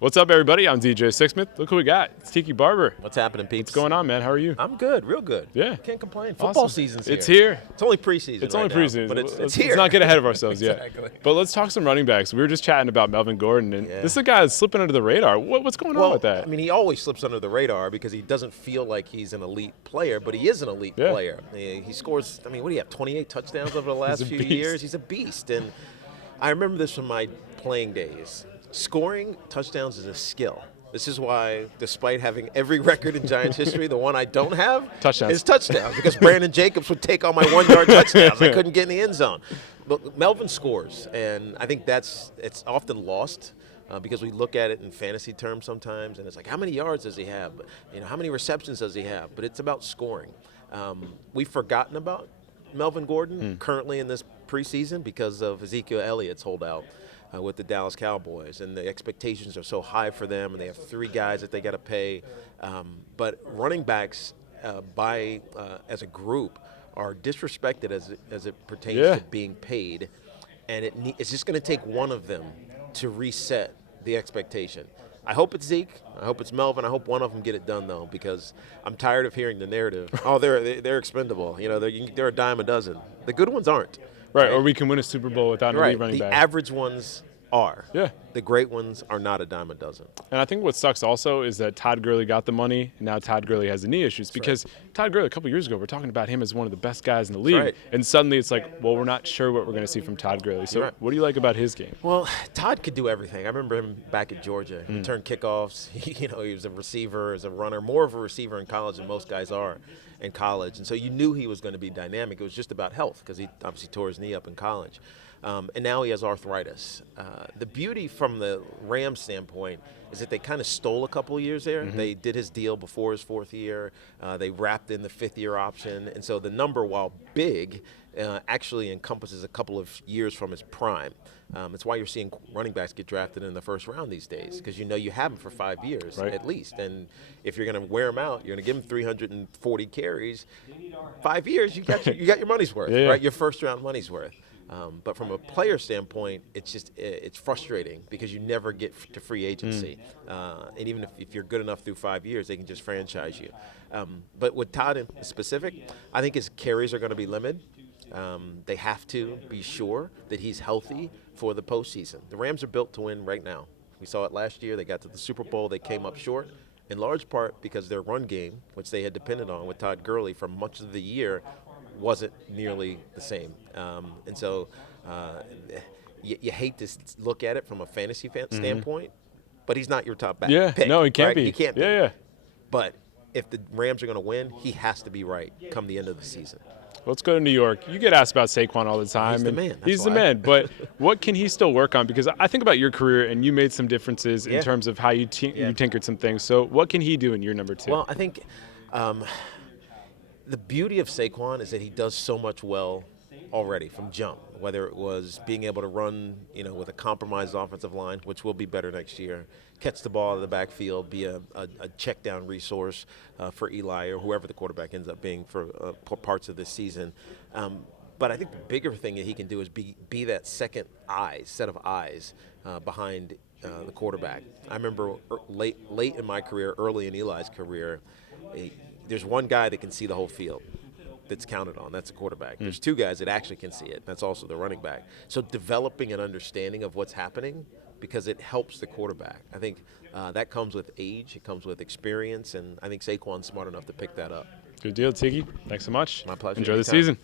What's up, everybody? I'm DJ Sixsmith. Look who we got. It's Tiki Barber. What's happening, peeps? What's going on, man? How are you? I'm good, real good. Yeah. Can't complain. Football Awesome. season's here. It's here. It's only preseason. It's only preseason, but it's let's here. not get ahead of ourselves yet. Exactly. But let's talk some running backs. We were just chatting about Melvin Gordon, and Yeah. this is a guy that's slipping under the radar. What's going on with that? I mean, he always slips under the radar because he doesn't feel like he's an elite player, but he is an elite player. He scores, what do you have, 28 touchdowns over the last few years? He's a beast. And I remember this from my playing days. Scoring touchdowns is a skill. This is why, despite having every record in Giants history, the one I don't have is touchdowns. Because Brandon Jacobs would take all my 1-yard touchdowns. I couldn't get in the end zone. But Melvin scores, and I think it's often lost because we look at it in fantasy terms sometimes, and it's like, how many yards does he have? How many receptions does he have? But it's about scoring. We've forgotten about Melvin Gordon currently in this preseason because of Zeke Elliott's holdout with the Dallas Cowboys, and the expectations are so high for them, and they have 3 guys that they got to pay. But running backs, as a group, are disrespected as it pertains to being paid, and it's just going to take one of them to reset the expectation. I hope it's Zeke. I hope it's Melvin. I hope one of them get it done, though, because I'm tired of hearing the narrative. Oh, they're expendable. They're a dime a dozen. The good ones aren't. Right, or we can win a Super Bowl without an elite running back. The average ones are. Yeah. The great ones are not a dime a dozen. And I think what sucks also is that Todd Gurley got the money, and now Todd Gurley has the knee issues. Because Todd Gurley, a couple years ago, we're talking about him as one of the best guys in the league. Right. And suddenly it's like, well, we're not sure what we're going to see from Todd Gurley. So what do you like about his game? Well, Todd could do everything. I remember him back at Georgia. He returned kickoffs. He was a receiver, as a runner, more of a receiver in college than most guys are in college. And so you knew he was going to be dynamic. It was just about health because he obviously tore his knee up in college. And now he has arthritis. The beauty from the Rams standpoint is that they kind of stole a couple of years there. They did his deal before his 4th year. They wrapped in the 5th-year option. And so the number, while big, actually encompasses a couple of years from his prime. It's why you're seeing running backs get drafted in the 1st round these days, because you have them for 5 years at least. And if you're going to wear them out, you're going to give them 340 carries. 5 years, you got your money's worth, right? Your 1st-round money's worth. But from a player standpoint, it's frustrating because you never get to free agency. And even if you're good enough through 5 years, they can just franchise you. But with Todd in specific, I think his carries are going to be limited. They have to be sure that he's healthy for the postseason. The Rams are built to win right now. We saw it last year. They got to the Super Bowl. They came up short, in large part because their run game, which they had depended on with Todd Gurley for much of the year, wasn't nearly the same. And so you hate to look at it from a fantasy standpoint, but he's not your top back. Yeah, pick, no, he can't right? be. He can't be. Yeah. But if the Rams are going to win, he has to be right come the end of the season. Let's go to New York. You get asked about Saquon all the time. He's the man. He's the man. But what can he still work on? Because I think about your career, and you made some differences in terms of how you tinkered some things. So what can he do in year number 2? Well, I think the beauty of Saquon is that he does so much well already from jump, whether it was being able to run, with a compromised offensive line, which will be better next year, catch the ball out of the backfield, be a check down resource for Eli or whoever the quarterback ends up being for parts of this season. But I think the bigger thing that he can do is be that second set of eyes behind the quarterback. I remember late in my career, early in Eli's career, there's one guy that can see the whole field that's counted on. That's a quarterback. There's 2 guys that actually can see it. That's also the running back. So developing an understanding of what's happening because it helps the quarterback. I think that comes with age. It comes with experience. And I think Saquon's smart enough to pick that up. Good deal, Tiki. Thanks so much. My pleasure. Enjoy the season.